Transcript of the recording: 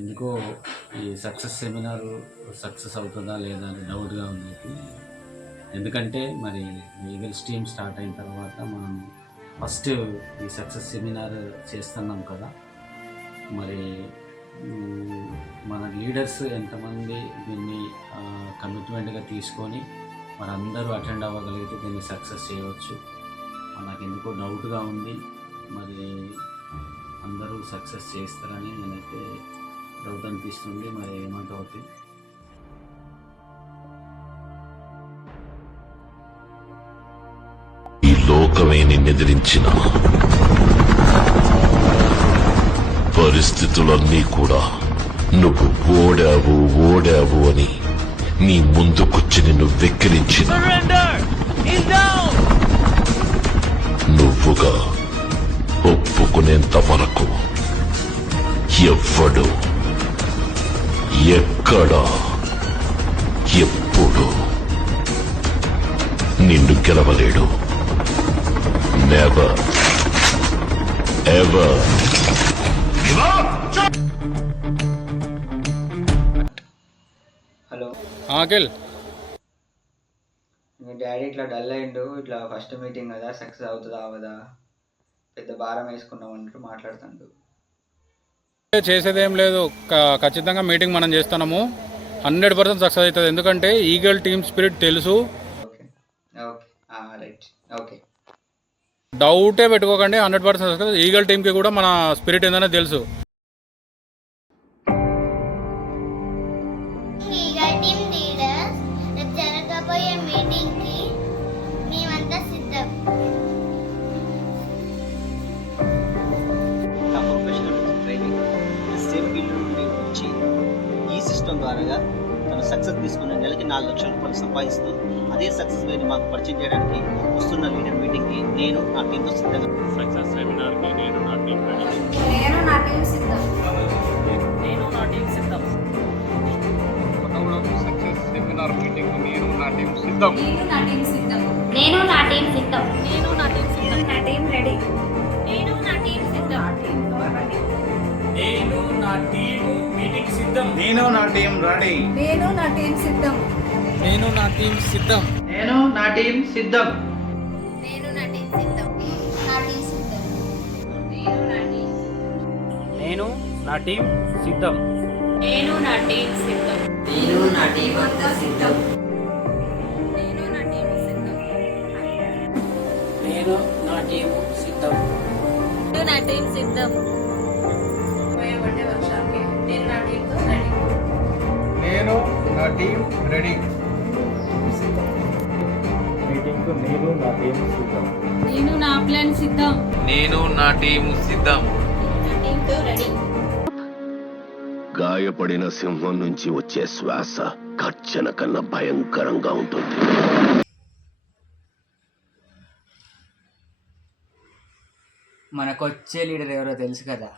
ఎందుకో ఈ success seminar success అవుతుందా లేదా అని డౌట్గా ఉంది. ఎందుకంటే మరి ఈగల్స్ టీమ్ స్టార్ట్ అయిన తర్వాత మనం ఫస్ట్ ఈ సక్సెస్ సెమినార్ చేస్తున్నాం కదా. మరి మన లీడర్స్ ఎంతమంది దీన్ని కమిట్మెంట్గా తీసుకొని మరి అందరూ అటెండ్ అవ్వగలిగితే దీన్ని సక్సెస్ చేయవచ్చు. నాకు ఎందుకో డౌట్గా ఉంది. మరి అందరూ సక్సెస్ చేస్తారని నేనైతే డౌట్ అనిపిస్తుంది. మరి ఏమంటావు? ఈ లోకమే నిన్నెదిరించిన పరిస్థితులన్నీ కూడా నువ్వు ఓడావు అని నీ ముందుకొచ్చి నిన్ను వెక్కిరించిన నువ్వుగా ఒప్పుకునేంత వరకు ఎవ్వడు ఎక్కడ ఎప్పుడు నిన్ను గెలవలేడు. Never ever. హలో అంకిల్, మీ డాడీ ఇట్లా డల్ అయిండు, ఇట్లా ఫస్ట్ మీటింగ్ కదా సక్సెస్ అవుతుందా అవదా పెద్ద భారం వేసుకున్నాం అన్నట్టు మాట్లాడుతుండు. చేసేదేం లేదు. ఖచ్చితంగా మీటింగ్ మనం చేస్తున్నాము. 100% సక్సెస్ అవుతుంది. ఎందుకంటే ఈగల్ టీమ్ స్పిరిట్ తెలుసు. Okay okay right okay. డౌటే పెట్టుకోకండి, 100% సక్సెస్. ఈగల్ టీంకి కూడా మన స్పిరిట్ ఏందనే తెలుసు. ఈగల్ టీమ్ లీడర్స్ రేపు జరగబోయే మీటింగ్కి మేమంతా సిద్ధం. నా ప్రొఫెషనల్ ట్రైనింగ్ సేమ్ ఫీల్డ్ నుండి వచ్చి ఈ సిస్టమ్ ద్వారా తను సక్సెస్ తీసుకున్న నెలకి 4 లక్షల రూపాయలు సంపాదిస్తూ అదే సక్సెస్ వేని మాకు పరిచయం చేయడానికి వస్తున్న లీడర్ మీటింగ్కి నేను నా టీంతో సిద్ధంగా. సక్సెస్ సెమినార్కి నేను నా టీం రెడీ. నేను నా టీం సిద్ధం. నేను నా టీం సిద్ధం. సక్సెస్ సెమినార్ మీటింగ్ నేను నా టీం సిద్ధం. నేను నా టీం సిద్ధం. నేను నా టీం సిద్ధం. నేను నా టీం సిద్ధం. నా టీం రెడీ. నేను నా టీం సిద్ధం. నేను నా టీం మీటింగ్ సిద్ధం. నేను నా టీం రెడీ. నేను నా టీం సిద్ధం. నేను నా టీం సిద్ధం. నేను నా టీం సిద్ధం. నేను నా టీం సిద్ధం. నా టీం సిద్ధం. నేను నా టీం సిద్ధం. నేను నా టీం సిద్ధం. నేను నా టీం అంతా సిద్ధం. నేను నా టీం సిద్ధం. నేను నా టీం సిద్ధం. నేను నా టీం సిద్ధం. పోయేవంటే వర్షానికి నేను నా టీంతో రెడీ. నేను నా టీం రెడీ. మీటింగ్కు నేను నా టీం సిద్ధం. నేను నా ప్లాన్ సిద్ధం. నేను నా టీం సిద్ధం. నా టీంతో రెడీ. గాయపడిన సింహం నుంచి వచ్చే శ్వాస గర్జన కన్నా భయంకరంగా ఉంటుంది. మనకొచ్చే లీడర్ ఎవరో తెలుసు కదా.